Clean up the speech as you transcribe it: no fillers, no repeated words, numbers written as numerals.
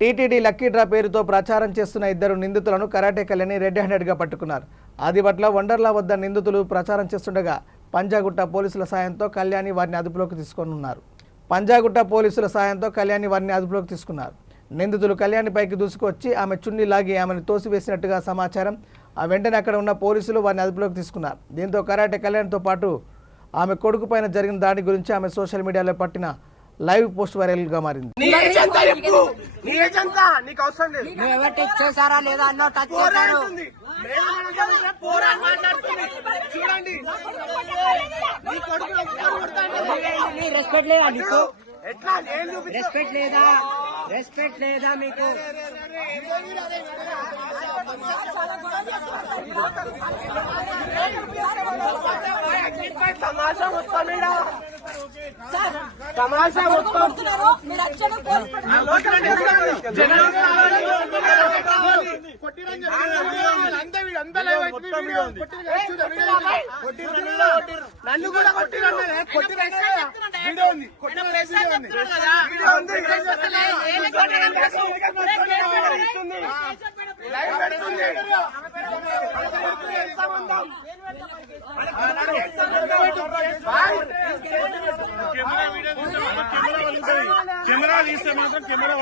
TTD lucky draw పేరుతో ప్రచారం చేస్తున్న ఇద్దరు నిందితులను కరాటే కళ్యాణి రెడ్ హ్యాండెడ్ గా పట్టుకున్నారు. ఆదిబట్ల వండర్లా వద్ద నిందితులు ప్రచారం చేస్తుండగా పంజాగుట్ట పోలీసుల సాయంతో కళ్యాణి వారిని అదుపులోకి తీసుకున్నారు. నిందితులు కళ్యాణి పైకి దూసుకొచ్చి ఆమె చున్ని లాగి ఆమెను తోసివేసినట్టుగా సమాచారం. ఆ వెంటనే అక్కడ ఉన్న పోలీసులు వారిని అదుపులోకి తీసుకున్నారు. దీంతో కరాటే కళ్యాణితో పాటు ఆమె కొడుకు పైన జరిగిన దాడి గురించి ఆమె సోషల్ మీడియాలో పట్టిన లైవ్ పోస్ట్ వైరల్ గా మారింది. రెస్పెక్ట్ లేదా మీకు? తమాషా మొత్తం నన్ను కూడా కెమెరా తీస్తే మాత్రం కెమెరా